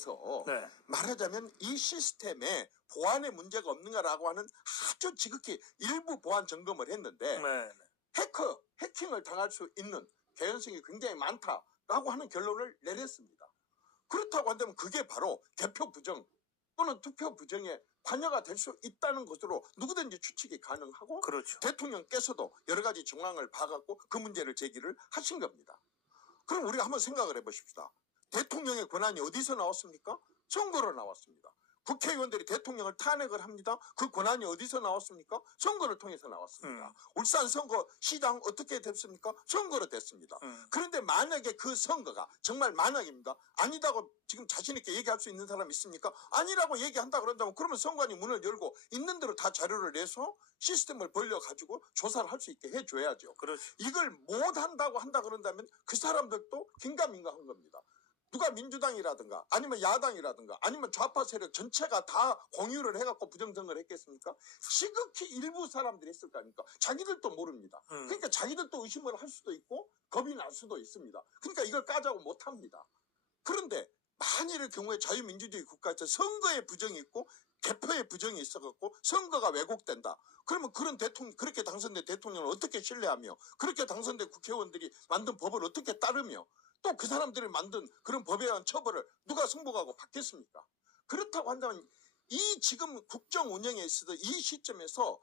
통해서 네. 말하자면 이 시스템에 보안에 문제가 없는가라고 하는 아주 지극히 일부 보안 점검을 했는데 네. 해킹을 당할 수 있는 개연성이 굉장히 많다라고 하는 결론을 내렸습니다. 그렇다고 한다면 그게 바로 개표 부정 또는 투표 부정에 관여가 될 수 있다는 것으로 누구든지 추측이 가능하고 그렇죠. 대통령께서도 여러 가지 정황을 봐갖고 그 문제를 제기를 하신 겁니다. 그럼 우리가 한번 생각을 해보십시다. 대통령의 권한이 어디서 나왔습니까? 선거로 나왔습니다. 국회의원들이 대통령을 탄핵을 합니다. 그 권한이 어디서 나왔습니까? 선거를 통해서 나왔습니다. 울산 선거 시장 어떻게 됐습니까? 선거로 됐습니다. 그런데 만약에 그 선거가 정말 만약입니다. 아니다고 지금 자신 있게 얘기할 수 있는 사람 있습니까? 아니라고 얘기한다 그런다면 그러면 선관위 문을 열고 있는 대로 다 자료를 내서 시스템을 벌려가지고 조사를 할 수 있게 해줘야죠. 그렇죠. 이걸 못한다고 한다 그런다면 그 사람들도 긴가민가한 겁니다. 누가 민주당이라든가 아니면 야당이라든가 아니면 좌파 세력 전체가 다 공유를 해갖고 부정선거를 했겠습니까? 지극히 일부 사람들이 했을 거 아닙니까? 자기들도 모릅니다. 그러니까 자기들도 의심을 할 수도 있고 겁이 날 수도 있습니다. 그러니까 이걸 까자고 못합니다. 그런데 만일의 경우에 자유민주주의 국가에서 선거에 부정이 있고 개표에 부정이 있어갖고 선거가 왜곡된다. 그러면 그런 대통령, 그렇게 당선된 대통령을 어떻게 신뢰하며 그렇게 당선된 국회의원들이 만든 법을 어떻게 따르며 또 그 사람들이 만든 그런 법에 의한 처벌을 누가 승복하고 받겠습니까? 그렇다고 한다면 이 지금 국정 운영에 있어서 이 시점에서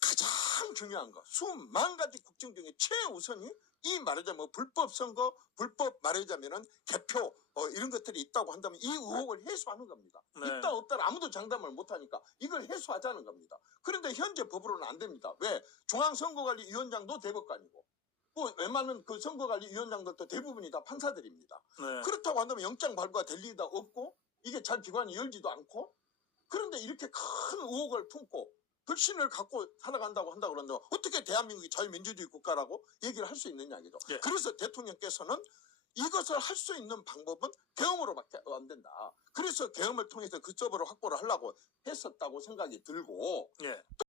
가장 중요한 거 수만 가지 국정 중에 최우선이 이 말하자면 불법 선거, 불법 말하자면은 개표 이런 것들이 있다고 한다면 이 의혹을 해소하는 겁니다. 네. 있다 없다를 아무도 장담을 못하니까 이걸 해소하자는 겁니다. 그런데 현재 법으로는 안 됩니다. 왜? 중앙선거관리위원장도 대법관이고 뭐 웬만한 그 선거관리위원장들도 대부분이 다 판사들입니다. 네. 그렇다고 한다면 영장 발부가 될 리가 없고 이게 잘 기관이 열지도 않고 그런데 이렇게 큰 의혹을 품고 불신을 갖고 살아간다고 한다고 그러는데 어떻게 대한민국이 자유민주주의 국가라고 얘기를 할 수 있느냐 이죠. 예. 그래서 대통령께서는 이것을 할 수 있는 방법은 계엄으로밖에 안 된다. 그래서 계엄을 통해서 그 서버를 확보를 하려고 했었다고 생각이 들고 예.